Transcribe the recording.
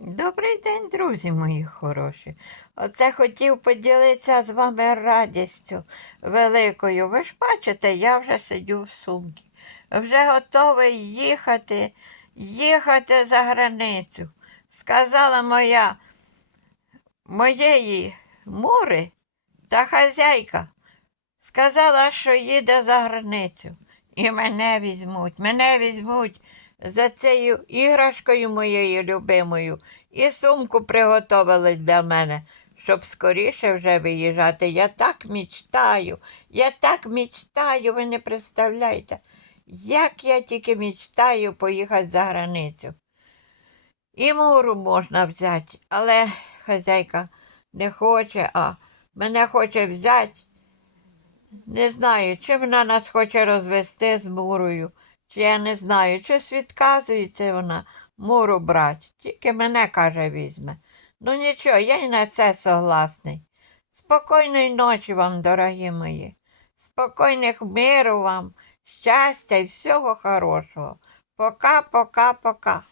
Добрий день, друзі мої хороші. Оце хотів поділитися з вами радістю великою. Ви ж бачите, я вже сидю в сумці. Вже готовий їхати, їхати за границю. Сказала моя моєї мури та хазяйка. Сказала, що їде за границю. І мене візьмуть, мене візьмуть за цією іграшкою моєю любимою. І сумку приготовили для мене, щоб скоріше вже виїжджати. Я так мічтаю, я так мічтаю, ви не представляєте, як я тільки мічтаю поїхати за границю. І муру можна взяти, але хазяйка не хоче, а мене хоче взяти. Не знаю, чи вона нас хоче розвести з мурою, чи я не знаю, щось відказується вона муру брать, Тільки мене, каже, візьме. Ну нічого, я й на це согласний. Спокійної ночі вам, дорогі мої. Спокійних миру вам, щастя і всього хорошого. Пока, пока, пока.